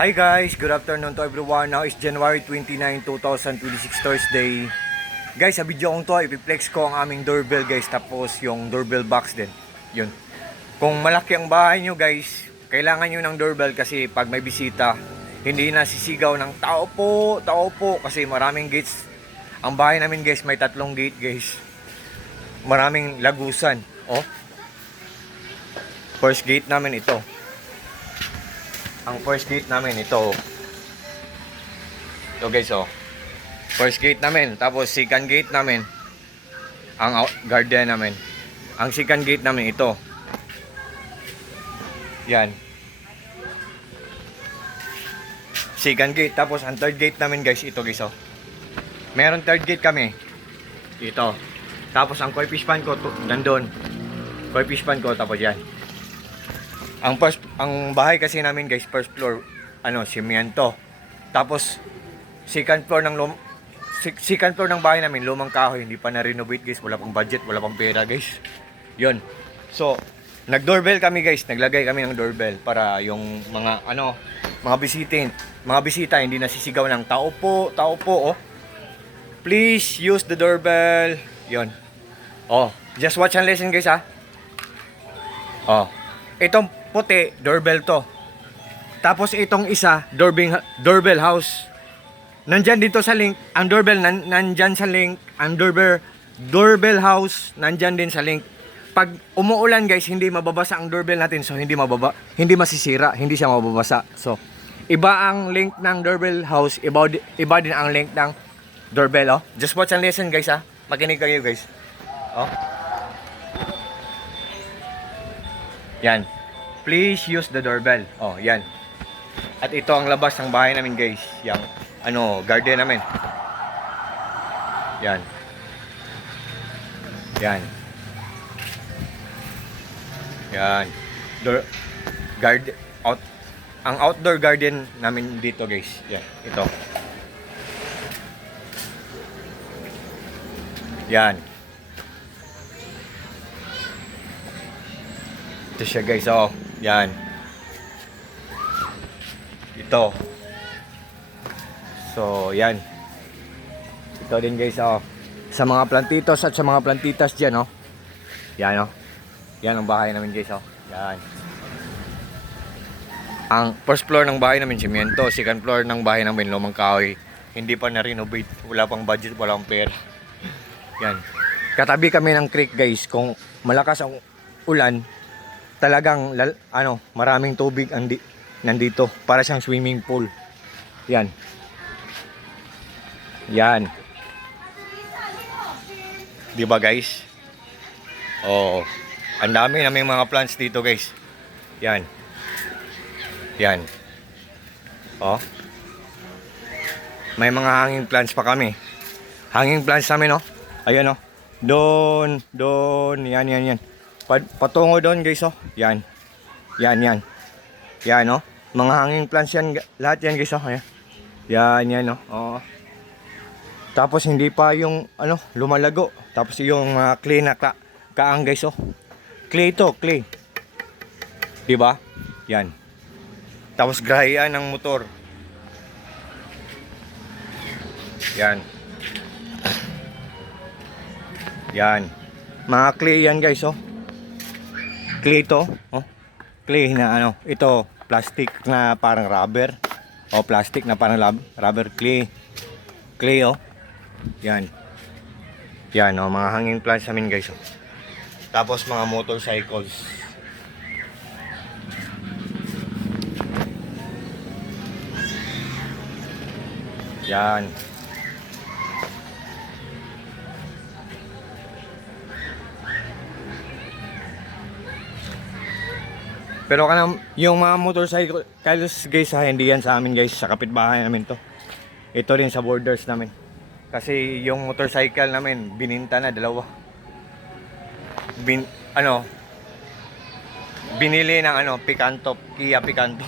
Hi guys, good afternoon to everyone. Now is January 29, 2026 Thursday. Guys, sa video kong to, ipiplex ko ang aming doorbell guys. Tapos yung doorbell box din. Yun. Kung malaki ang bahay nyo guys, kailangan nyo ng doorbell kasi pag may bisita, hindi na sisigaw ng tao po. Kasi maraming gates. Ang bahay namin guys, may 3 gate guys. Maraming lagusan. Oh. First gate namin ito. Ang first gate namin ito. Ito guys oh. First gate namin, tapos second gate namin. Ang garden namin. Ang second gate namin ito. Yan. Second gate, tapos ang third gate namin guys ito guys oh. Meron third gate kami. Ito. Tapos ang koi fish pan ko nandoon. Koi fish pan ko tapos yan. Ang bahay kasi namin guys, first floor semento. Tapos second floor ng bahay namin lumang kahoy, hindi pa na-renovate guys, wala pang budget, wala pang pera guys. 'Yon. So, nag-doorbell kami guys, naglagay kami ng doorbell para yung mga bisita hindi nasisigaw ng tao po oh. Please use the doorbell. 'Yon. Oh, just watch and listen guys ha. Oh. Itong puti, doorbell to. Tapos itong isa, doorbell house. Nandyan dito sa link, ang doorbell nandyan sa link, ang doorbell house nandyan din sa link. Pag umuulan guys, hindi mababasa ang doorbell natin, so hindi masisira, hindi siya mababasa. So, iba ang link ng doorbell house, iba din ang link ng doorbell, oh. Just watch and listen guys ha. Makinig kayo guys. Oh. Yan. Please use the doorbell. Oh, yan. At ito ang labas ng bahay namin, guys. Yang garden namin. Yan. Yan. Yan. Ang outdoor garden namin dito, guys. Yan. Ito. Yan. Ito siya guys, oh. Yan. Ito. So, yan. Ito din guys, oh. Sa mga plantitos at sa mga plantitas dyan, oh. Yan, oh. Yan ang bahay namin guys, oh. Yan. Ang first floor ng bahay namin, semento. Second floor ng bahay namin, lumang kahoy. Hindi pa na-renovate. Wala pang budget, wala pang pera. Yan. Katabi kami ng creek guys. Kung malakas ang ulan, talagang maraming tubig nandito, para siyang swimming pool. Yan. Yan. 'Di ba guys? Oh, ang dami naming mga plants dito guys. Yan. Yan. Oh. May mga hanging plants pa kami. Hanging plants namin, oh. Ayun, oh. Doon, yan. Patungo doon guys, oh. Yan. Yan, oh. Mga hanging plants yan, lahat yan guys, oh. Yan, oh. Oh. Tapos hindi pa yung lumalago. Tapos yung clay na kaang guys, oh. Clay to, clay. 'Di ba? Yan. Tapos grahian ng motor. Yan. Yan. Mga clay yan guys, oh. Clay to, oh. Clay na ito plastic na parang rubber. O plastic na parang rubber clay. Clay, oh. Yan. Yan, oh, mga hanging plants namin guys, oh. Tapos mga motorcycles. Yan. Pero yung mga motorcycles guys ha, hindi yan sa amin guys, sa kapitbahay namin to. Ito rin sa borders namin. Kasi yung motorcycle namin bininta na, dalawa. Binili ng Picanto, Kia Picanto.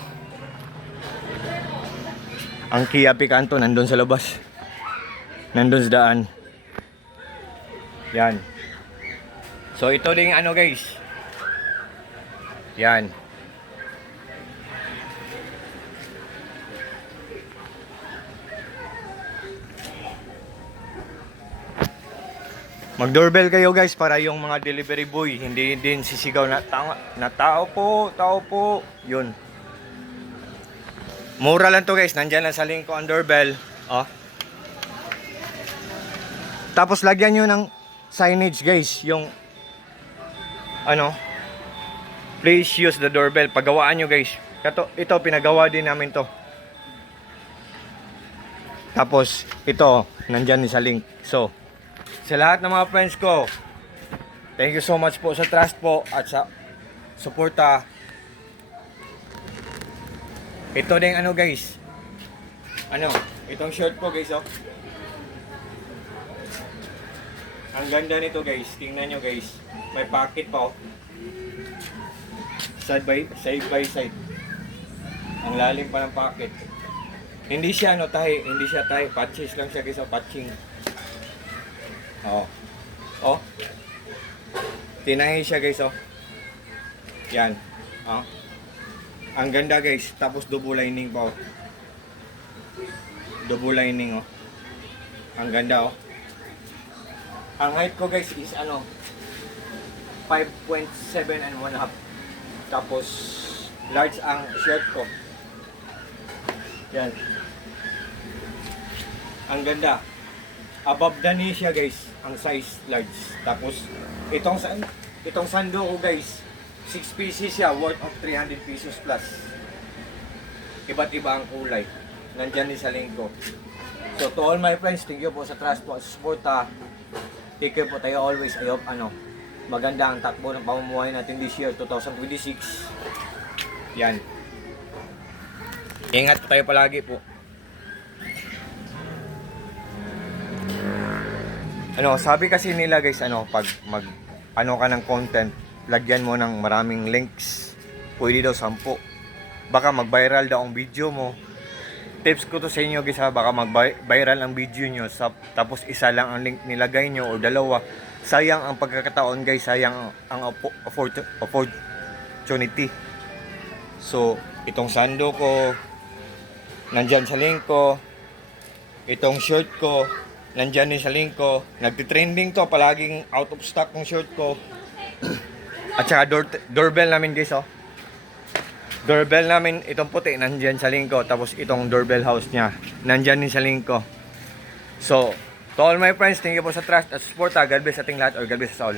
Ang Kia Picanto nandun sa labas. Nandun sa daan. Yan. So ito din guys. Yan. Mag-doorbell kayo guys para yung mga delivery boy hindi din sisigaw na tao po. Yun. Mura lang to guys. Nandiyan lang sa link ko ang doorbell. Oh. Tapos lagyan nyo ng signage guys. Yung ano, please use the doorbell. Pagawaan nyo guys. Ito pinagawa din namin to. Tapos ito nandyan din sa link. So sa lahat ng mga friends ko, thank you so much po sa trust po at sa suporta. Ito din ano guys. Itong shirt ko guys oh. Ang ganda nito guys. Tingnan nyo guys. May pocket pa oh. Side by side. Ang lalim pa ng pocket. Hindi siya tahi, patches lang siya guys oh, patching. Oh. Oh. Tinahi siya guys oh. Yan. Oh. Ang ganda guys. Tapos double lining pa oh. Double lining oh. Ang ganda oh. Ang height ko guys is 5.7 and 1/2. Tapos large ang shirt ko. Yan. Ang ganda. Above the knee siya guys, ang size large. Tapos itong sando ko guys, 6 pieces siya, worth of 300 pesos plus. Iba't iba ang kulay. Nandyan din sa link ko. So to all my friends, thank you po sa trust po, sa suporta. Take care po tayo always. I hope maganda ang takbo ng pamumuhay natin this year 2026. Yan. Ingat po tayo palagi po. Sabi kasi nila guys, pag ka ng content, lagyan mo ng maraming links. Pwede daw 10. Baka mag-viral daw ang video mo. Tips ko to sa inyo guys baka mag-viral ang video nyo, tapos isa lang ang link nilagay nyo o dalawa. Sayang ang pagkakataon guys, sayang ang opportunity. So, itong sando ko, nandyan sa link ko. Itong shirt ko, nandyan din sa link ko. Nagtitrending to, palaging out of stock ng shirt ko. At saka doorbell namin guys oh. Doorbell namin, itong puti, nandyan sa link ko. Tapos itong doorbell house niya, nandyan din sa link ko. So, to all my friends, thank you po sa trust at support. God bless ating lahat or God bless us all.